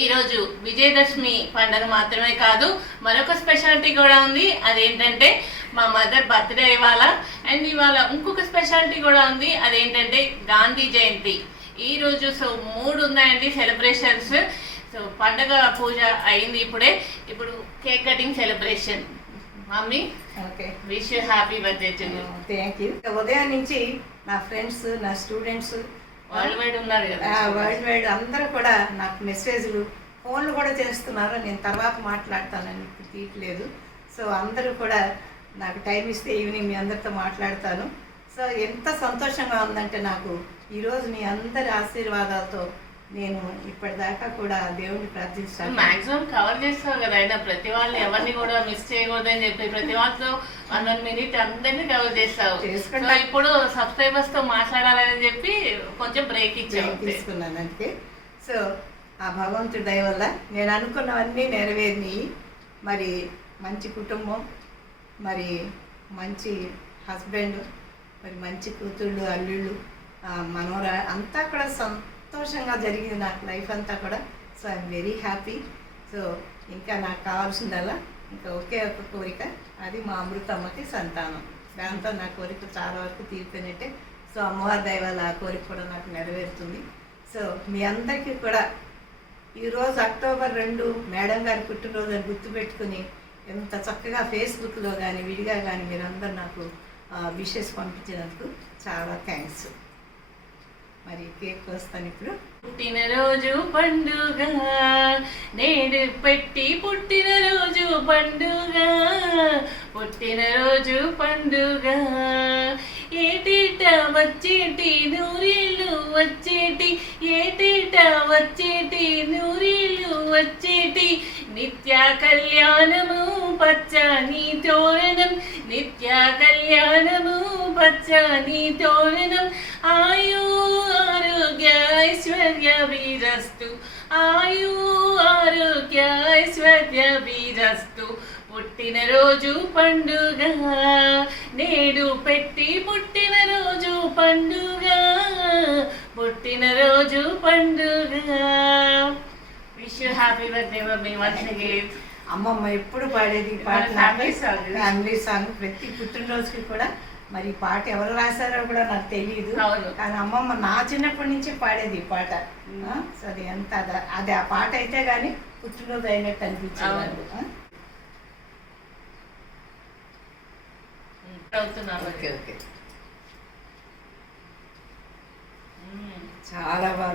ఈ రోజు విజయదశమి పండుగ మాత్రమే కాదు మరొక స్పెషాలిటీ కూడా ఉంది. అదేంటంటే మా మదర్ బర్త్డే ఇవాళ. అండ్ ఇవాళ ఇంకొక స్పెషాలిటీ కూడా ఉంది. అదేంటంటే గాంధీ జయంతి. ఈ రోజు సో మూడు ఉన్నాయండి సెలబ్రేషన్స్ సో పండగ పూజ అయింది ఇప్పుడే. ఇప్పుడు cake cutting celebration mummy okay wish happy birthday thank you ఉదయం నుంచి నా ఫ్రెండ్స్ నా స్టూడెంట్స్ వరల్డ్ వైడ్ ఉన్నారు కదా. వైడ్ అందరూ కూడా నాకు మెసేజ్లు ఫోన్లు కూడా చేస్తున్నారు. నేను తర్వాత మాట్లాడతానని తీయట్లేదు. సో అందరూ కూడా నాకు టైం ఇస్తే ఈవినింగ్ మీ అందరితో మాట్లాడతాను. సో ఎంత సంతోషంగా ఉందంటే నాకు ఈరోజు మీ అందరి ఆశీర్వాదాలతో నేను ఇప్పటిదాకా కూడా దేవుణ్ణి ప్రార్థిస్తాను. మాక్సిమం కవర్ చేస్తావు కదా అయినా ప్రతి వాళ్ళు ఎవరిని కూడా మిస్ చేయకూడదని చెప్పి ప్రతి వాళ్ళతో వన్ వన్ మినిట్ అందరినీ కవర్ చేస్తావు. చేసుకుంటా. ఇప్పుడు సబ్స్క్రైబర్స్తో మాట్లాడాలని చెప్పి కొంచెం బ్రేక్ బ్రేక్ తీసుకున్నాను అందుకే సో ఆ భగవంతుడి దయ వల్ల నేను అనుకున్నవన్నీ నెరవేరినాయి. మరి మంచి కుటుంబం మరి మంచి హస్బెండ్ మరి మంచి కూతుళ్ళు అల్లుళ్ళు ఆ, మనవరా అంతా కూడా సంతోషంగా జరిగింది నాకు లైఫ్ అంతా కూడా. So I'm very happy so ఇంకా నాకు కావాల్సిందల్లా ఇంకా ఒకే ఒక కోరిక అది మా అమృతమ్మకి సంతానం. దాంతో నా కోరిక చాలా వరకు తీరిపోయినట్టే. సో అమ్మవారి దైవాల ఆ కోరిక కూడా నాకు నెరవేరుతుంది. సో మీ అందరికీ కూడా ఈరోజు అక్టోబర్ రెండు మేడం గారి పుట్టినరోజు అని గుర్తుపెట్టుకుని ఎంత చక్కగా ఫేస్బుక్లో కానీ విడిగా కానీ మీరందరూ నాకు విషెస్ పంపించినందుకు చాలా థ్యాంక్స్ మరి కేక్ వస్తాను ఇప్పుడు. పుట్టినరోజు పండుగ నేడు పెట్టి పుట్టినరోజు పండుగ పుట్టినరోజు పండుగ. ఏటేట వచ్చేటి నూరేళ్ళు వచ్చేటి ఏటేట వచ్చేటి నూరేళ్ళు వచ్చేటి. నిత్య కళ్యాణము పచ్చని తోరణం నిత్య కళ్యాణము పచ్చని తోరణం. ఆయు ఐశ్వర్య వీరస్తు ఆయు ఆరోగ్య ఐశ్వర్య వీరస్తు పుట్టినరోజు పండుగ నేడు పెట్టి పుట్టినరోజు పండుగ పుట్టినరోజు పండుగ. Wish you happy birthday mummy once again అమ్మమ్మ ఎప్పుడు పాడేది పాట? family song. ఫ్యామిలీ సాంగ్ ప్రతి పుట్టినరోజుకి కూడా మరి ఈ పాట ఎవరు రాశారో కూడా నాకు తెలియదు. కానీ అమ్మమ్మ నా చిన్నప్పటి నుంచి పాడేది ఈ పాట. ఆ, సో అది ఎంత అద- ఆ పాట అయితే కానీ పుట్టినరోజు అయినట్టు అనిపించింది? అవుతున్నాను ఓకే ఓకే. చాలా బాగా